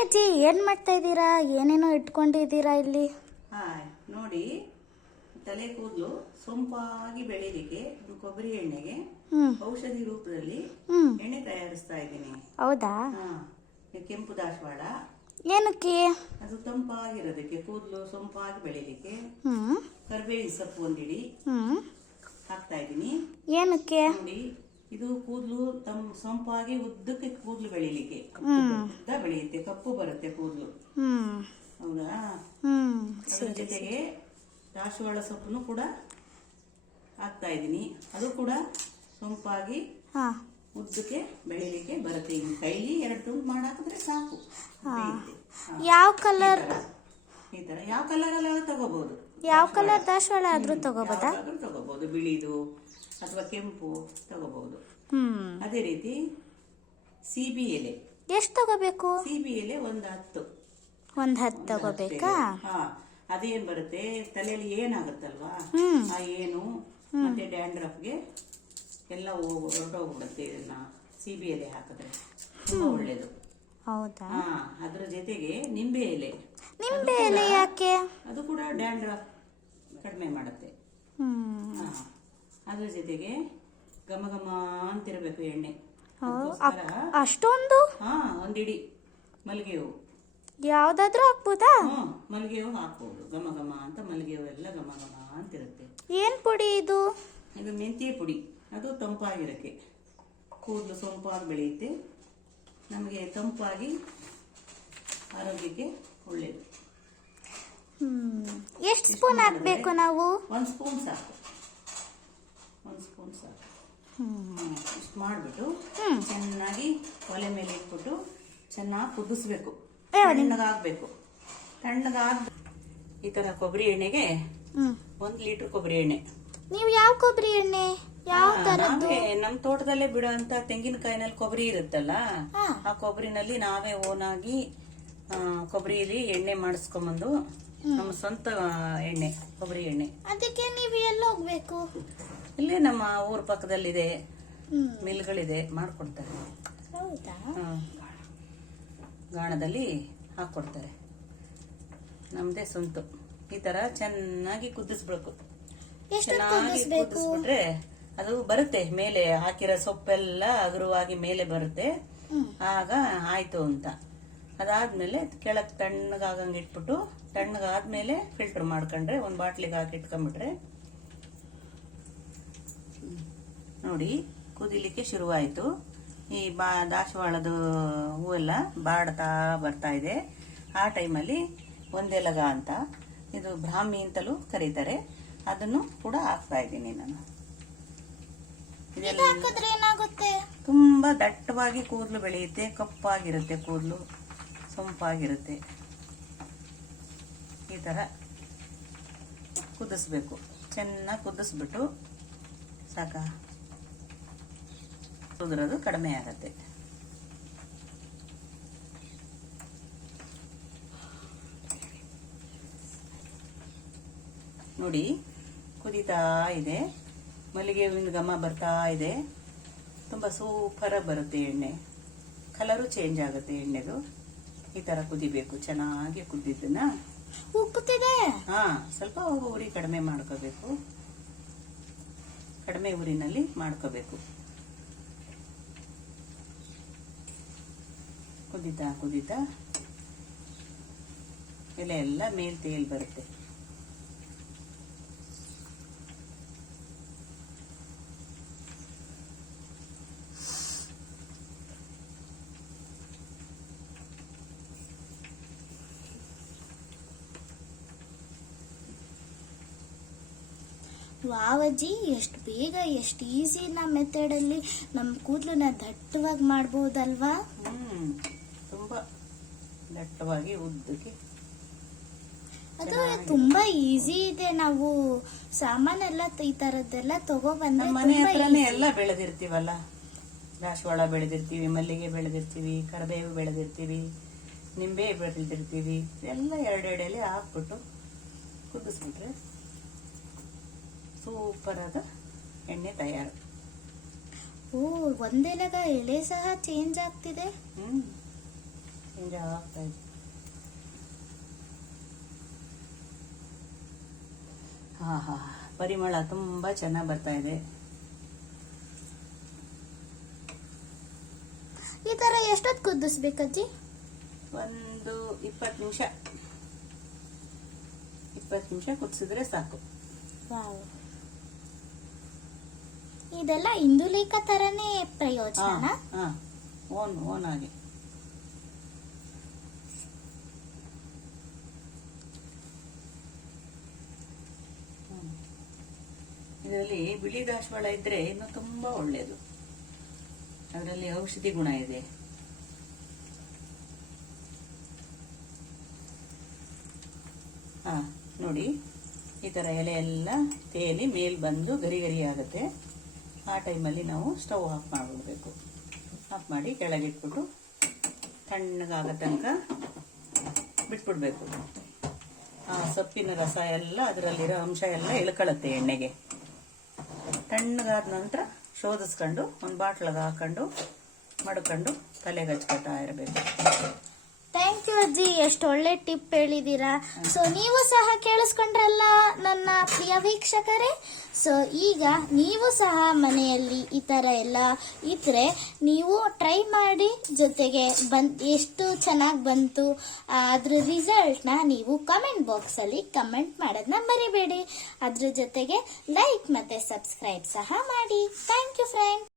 ಅಜ್ಜಿ ಏನ್ ಮಾಡ್ತಾ ಇದ್ದೀರಾ? ಏನೇನೋ ಇಟ್ಕೊಂಡಿದ್ದೀರಾ ಇಲ್ಲಿ? ಹಾಯ್ ನೋಡಿ, ತಲೆ ಕೂದಲು ಸೊಂಪಾಗಿ ಬೆಳೀಲಿಕ್ಕೆ ಕೊಬ್ಬರಿ ಎಣ್ಣೆಗೆ ಔಷಧಿ ರೂಪದಲ್ಲಿ ಎಣ್ಣೆ ತಯಾರಿಸ್ತಾ ಇದ್ದೀನಿ. ಹೌದಾ? ಕೆಂಪು ದಾಸವಾಳ ಏನಕ್ಕೆ? ಅದು ತಂಪಾಗಿರೋದಕ್ಕೆ, ಕೂದಲು ಸೊಂಪಾಗಿ ಬೆಳೀಲಿಕ್ಕೆ. ಕರಿಬೇವಿನ ಸೊಪ್ಪು ಒಂದಿಡಿ ಹಾಕ್ತಾ ಇದ್ದೀನಿ. ಏನಕ್ಕೆ? ನೋಡಿ, ಇದು ಕೂದಲು ಸೊಂಪಾಗಿ ಉದ್ದಕ್ಕೆ ಕೂದಲು ಬೆಳೀಲಿಕ್ಕೆ. ಉದ್ದ ಬೆಳೆಯುತ್ತೆ, ಕಪ್ಪು ಬರುತ್ತೆ ಕೂದಲು. ಹೌದಾ? ಅದ್ರ ಜೊತೆಗೆ ದಾಸವಾಳ ಸೊಪ್ಪನ್ನು ಕೂಡ ಹಾಕ್ತಾ ಇದ್ದೀನಿ. ಅದು ಕೂಡ ಸೊಂಪಾಗಿ ಉದ್ದಕ್ಕೆ ಬೆಳಿಲಿಕ್ಕೆ ಬರುತ್ತೆ. ಈಗ ಕೈಲಿ 2 ತುಂಡು ಮಾಡಾಕಿದ್ರೆ ಸಾಕು. ಯಾವ ಕಲರ್? ಈ ತರ ಯಾವ ಕಲರ್ ಅಲ್ಲ ತಗೋಬಹುದು. ಯಾವ ಕಲರ್ ದಾಸವಾಳ ಆದ್ರೂ ತಗೋಬಹುದಾ? ತಗೋಬಹುದು, ಬಿಳಿದು ಅಥವಾ ಕೆಂಪು ತಗೋಬಹುದು. ಅದೇ ರೀತಿ ಸಿಬಿ ಎಲೆ ಎಷ್ಟು ತಗೋಬೇಕು? ಸಿಬಿ ಎಲೆ ಒಂದು 10. ಒಂದ್ 10 ತಗೋಬೇಕಾ? ಅದೇನ್ ಬರುತ್ತೆ, ತಲೆಯಲ್ಲಿ ಏನಾಗುತ್ತಲ್ವಾ, ಆ ಏನು ಮತ್ತೆ ಡ್ಯಾಂಡ್ರಫ್ಗೆ ಎಲ್ಲ ಹೊರಟೋಗ್ಬಿಡುತ್ತೆ. ಇದನ್ನ ಸಿಬಿ ಎಲೆ ಹಾಕಿದ್ರೆ ತುಂಬಾ ಒಳ್ಳೇದು. ಹೌದಾ? ಅದ್ರ ಜೊತೆಗೆ ನಿಂಬೆ ಎಲೆ. ನಿಂಬೆ ಎಲೆ ಯಾಕೆ? ಅದು ಕೂಡ ಡ್ಯಾಂಡ್ರಫ್ ಕಡಿಮೆ ಮಾಡುತ್ತೆ. ಅದ್ರ ಜೊತೆಗೆ ಘಮ ಘಮ ಅಂತಿರಬೇಕು ಎಣ್ಣೆ. ಅಷ್ಟೊಂದು? ಒಂದಿಡಿ ಮಲ್ಲಿಗೆ ಹೂವು. ಯಾವ್ದಾದ್ರೂ ಹಾಕ್ಬೋದಾ? ಮಲ್ಲಿಗೆ ಹೂವು ಹಾಕ್ಬೋದು. ಘಮ ಘಮ ಅಂತ ಮಲ್ಲಿಗೆ ಹೂವು ಎಲ್ಲ ಘಮ ಘಮ ಅಂತಿರುತ್ತೆ. ಏನ್ ಪುಡಿ ಇದು? ಇದು ಮೆಂತ್ಯ ಪುಡಿ. ಅದು ತಂಪಾಗಿರಕ್ಕೆ, ಕೂದಲು ಸೊಂಪಾಗಿ ಬೆಳೆಯುತ್ತೆ, ನಮಗೆ ತಂಪಾಗಿ ಆರೋಗ್ಯಕ್ಕೆ ಒಳ್ಳೇದು. ಎಷ್ಟು ಸ್ಪೂನ್ ಹಾಕ್ಬೇಕು ನಾವು? 1 ಸ್ಪೂನ್ ಸಾಕು. 1 ಸ್ಪೂನ್ ಸಾಕು. ಇಷ್ಟು ಮಾಡಿಬಿಟ್ಟು ಚೆನ್ನಾಗಿ ಒಲೆ ಮೇಲೆ ಇಟ್ಬಿಟ್ಟು ಚೆನ್ನಾಗಿ ಕುದಿಸ್ಬೇಕು. ತಣ್ಣಗಾಗಬೇಕು. ತಣ್ಣಗಾದ ಈ ತರ ಕೊಬ್ಬರಿ ಎಣ್ಣೆಗೆ 1 ಲೀಟರ್ ಕೊಬ್ಬರಿ ಎಣ್ಣೆ. ನೀವು ಯಾವ ಕೊಬ್ಬರಿ ಎಣ್ಣೆ? ಯಾವ ತರದ್ದು? ನಮ್ ತೋಟದಲ್ಲೇ ಬಿಡುವಂತ ತೆಂಗಿನಕಾಯಿನಲ್ಲಿ ಕೊಬ್ಬರಿ ಇರುತ್ತಲ್ಲ, ಆ ಕೊಬ್ಬರಿನಲ್ಲಿ ನಾವೇ ಓನಾಗಿ ಕೊಬ್ಬರಿಲಿ ಎಣ್ಣೆ ಮಾಡಿಸ್ಕೊಂಬಂದು ನಮ್ಮ ಸ್ವಂತ ಎಣ್ಣೆ, ಕೊಬ್ಬರಿ ಎಣ್ಣೆ. ಅದಕ್ಕೆ ನೀವು ಎಲ್ಲ ಹೋಗ್ಬೇಕು? ಇಲ್ಲೇ ನಮ್ಮ ಊರ ಪಕ್ಕದಲ್ಲಿದೆ, ಮಿಲ್ಗಳಿದೆ, ಮಾಡ್ಕೊಡ್ತಾರೆ. ಹೌದಾ? ಗಾಣದಲ್ಲಿ ಹಾಕೊಡ್ತಾರೆ. ನಮ್ದೇ ಸ್ವಂತ. ಈ ತರ ಚೆನ್ನಾಗಿ ಕುದಿಸ್ಬೇಕು. ಚೆನ್ನಾಗಿ ಕುದಿಸ್ಬಿಟ್ರೆ ಅದು ಬರುತ್ತೆ ಮೇಲೆ, ಹಾಕಿರೋ ಸೊಪ್ಪೆಲ್ಲ ಹಗುರವಾಗಿ ಮೇಲೆ ಬರುತ್ತೆ. ಆಗ ಆಯ್ತು ಅಂತ. ಅದಾದ್ಮೇಲೆ ಕೆಳಕ್ ತಣ್ಣಗಾಗಂಗೆ ಇಟ್ಬಿಟ್ಟು, ತಣ್ಣಗಾದ್ಮೇಲೆ ಫಿಲ್ಟರ್ ಮಾಡ್ಕೊಂಡ್ರೆ, 1 ಬಾಟ್ಲಿಗೆ ಹಾಕಿ ಇಟ್ಕೊಂಡ್ಬಿಟ್ರೆ ನೋಡಿ ಕುದಿಲಿಕ್ಕೆ ಶುರುವಾಯಿತು. ಈ ದಾಸವಾಳದ ಹೂವೆಲ್ಲ ಬಾಡ್ತಾ ಬರ್ತಾ ಇದೆ. ಆ ಟೈಮಲ್ಲಿ ಒಂದೆಲಗ ಅಂತ, ಇದು ಬ್ರಾಹ್ಮಿ ಅಂತಲೂ ಕರೀತಾರೆ, ಅದನ್ನು ಕೂಡ ಹಾಕ್ತಾ ಇದ್ದೀನಿ ನಾನು. ಏನಾಗುತ್ತೆ? ತುಂಬಾ ದಟ್ಟವಾಗಿ ಕೂದಲು ಬೆಳೆಯುತ್ತೆ, ಕಪ್ಪಾಗಿರುತ್ತೆ ಕೂದಲು, ಸೊಂಪಾಗಿರುತ್ತೆ. ಈ ತರ ಕುದಿಸ್ಬೇಕು. ಚೆನ್ನಾಗಿ ಕುದಿಸ್ಬಿಟ್ಟು ಸಾಕ, ಕುದಿರೋದು ಕಡಿಮೆ ಆಗತ್ತೆ. ನೋಡಿ ಕುದೀತಾ ಇದೆ, ಮಲ್ಲಿಗೆ ಹೂವಿನ ಘಮ ಬರ್ತಾ ಇದೆ. ತುಂಬಾ ಸೂಪರ್ ಆಗಿ ಬರುತ್ತೆ ಎಣ್ಣೆ. ಕಲರು ಚೇಂಜ್ ಆಗುತ್ತೆ ಎಣ್ಣೆದು. ಈ ತರ ಕುದಿಬೇಕು. ಚೆನ್ನಾಗಿ ಕುದ್ದಿದ್ದನ್ನ ಉಕ್ಕುತ್ತಿದೆ. ಸ್ವಲ್ಪ ಉರಿ ಕಡಿಮೆ ಮಾಡ್ಕೋಬೇಕು. ಕಡಿಮೆ ಉರಿನಲ್ಲಿ ಮಾಡ್ಕೋಬೇಕು. ಕುದೀತಾ ಕುದೀತಾ ಎಲೆ ಎಲ್ಲ ಮೇಲ್ ತೇಲ್ ಬರುತ್ತೆ. ವಾವಜ್ಜಿ, ಎಷ್ಟು ಬೇಗ, ಎಷ್ಟು ಈಸಿ ನಮ್ಮ ಮೆಥಡ್ ಅಲ್ಲಿ ನಮ್ಮ ಕೂದಲನ್ನ ದಟ್ಟವಾಗಿ ಮಾಡಬಹುದಲ್ವಾ? ತುಂಬಾ ದಟ್ಟವಾಗಿ ಉದ್ದಕ್ಕೆ. ಅದು ತುಂಬಾ ಈಸಿ ಇದೆ. ನಾವು ಸಾಮಾನೆಲ್ಲ ಈ ತರದ್ದೆಲ್ಲ ತಗೋಬಂದ್ರೆ ಮನೆ ಹತ್ರನೇ ಎಲ್ಲ ಬೆಳೆದಿರ್ತೀವಲ್ಲ. ದಾಸವಾಳ ಬೆಳೆದಿರ್ತೀವಿ, ಮಲ್ಲಿಗೆ ಬೆಳೆದಿರ್ತೀವಿ, ಕರಿಬೇವು ಬೆಳೆದಿರ್ತೀವಿ, ನಿಂಬೆ ಬೆಳೆದಿರ್ತೀವಿ. ಎಲ್ಲ 2 ಎಲೆ ಹಾಕ್ಬಿಟ್ಟು ಕುದಿಸ್ಬಿಟ್ರೆ ಸೂಪರ್ ಆದ ಎಣ್ಣೆ ತಯಾರು. ಓ, ಒಂದೆಲಗ ಎಲೆ ಸಹ ಚೇಂಜ್ ಆಗ್ತಿದೆ. ಚೇಂಜ್ ಆಗ್ತಾ ಇದೆ. ಹಾ ಹಾ, ಪರಿಮಳ ತುಂಬಾ ಚೆನ್ನಾಗಿ ಬರ್ತಾ ಇದೆ. ಈ ತರ ಎಷ್ಟೊತ್ತು ಕುದಿಸ್ಬೇಕಜ್ಜಿ? ಒಂದು 20 ನಿಮಿಷ ಕುದಿಸಿದ್ರೆ ಸಾಕು. ವಾವ್, ಇದೆಲ್ಲ ಇಂದುಲೇಖ ತರನೇ ಪ್ರಯೋಜನ. ಓನ್ ಆಗಿ. ಇದರಲ್ಲಿ ಬಿಳಿ ದಾಸವಾಳ ಇದ್ರೆ ಇನ್ನು ತುಂಬಾ ಒಳ್ಳೆಯದು. ಅದರಲ್ಲಿ ಔಷಧಿ ಗುಣ ಇದೆ. ನೋಡಿ, ಈ ತರ ಎಲೆ ಎಲ್ಲ ತೇಲಿ ಮೇಲ್ ಬಂದು ಗರಿ ಗರಿ ಆಗುತ್ತೆ. ಆ ಟೈಮಲ್ಲಿ ನಾವು ಸ್ಟವ್ ಆಫ್ ಮಾಡಿಬಿಡ್ಬೇಕು. ಆಫ್ ಮಾಡಿ ಕೆಳಗಿಟ್ಬಿಟ್ಟು ತಣ್ಣಗಾಗೋ ತನಕ ಬಿಟ್ಬಿಡ್ಬೇಕು. ಆ ಸೊಪ್ಪಿನ ರಸ ಎಲ್ಲ, ಅದರಲ್ಲಿರೋ ಅಂಶ ಎಲ್ಲ ಇಳ್ಕೊಳ್ಳುತ್ತೆ ಎಣ್ಣೆಗೆ. ತಣ್ಣಗಾದ ನಂತರ ಶೋಧಿಸ್ಕೊಂಡು ಒಂದು ಬಾಟ್ಲಿಗೆ ಹಾಕೊಂಡು ಮಡ್ಕೊಂಡು ತಲೆಗೆ ಹಚ್ಕೊತಾ ಇರಬೇಕು. ಥ್ಯಾಂಕ್ ಯು ಅಜ್ಜಿ, ಎಷ್ಟು ಒಳ್ಳೆ ಟಿಪ್ ಹೇಳಿದೀರಾ. ಸೊ ನೀವು ಸಹ ಕೇಳಿಸ್ಕೊಂಡ್ರಲ್ಲ ನನ್ನ ಪ್ರಿಯ ವೀಕ್ಷಕರೇ. ಸೊ ಈಗ ನೀವು ಸಹ ಮನೆಯಲ್ಲಿ ಈ ತರ ಎಲ್ಲ ಇದ್ರೆ ನೀವು ಟ್ರೈ ಮಾಡಿ, ಜೊತೆಗೆ ಎಷ್ಟು ಚೆನ್ನಾಗಿ ಬಂತು ಅದ್ರ ರಿಸಲ್ಟ್ನ ನೀವು ಕಮೆಂಟ್ ಬಾಕ್ಸ್ ಅಲ್ಲಿ ಕಮೆಂಟ್ ಮಾಡೋದನ್ನ ಮರಿಬೇಡಿ. ಅದ್ರ ಜೊತೆಗೆ ಲೈಕ್ ಮತ್ತೆ ಸಬ್ಸ್ಕ್ರೈಬ್ ಸಹ ಮಾಡಿ. Thank you friend.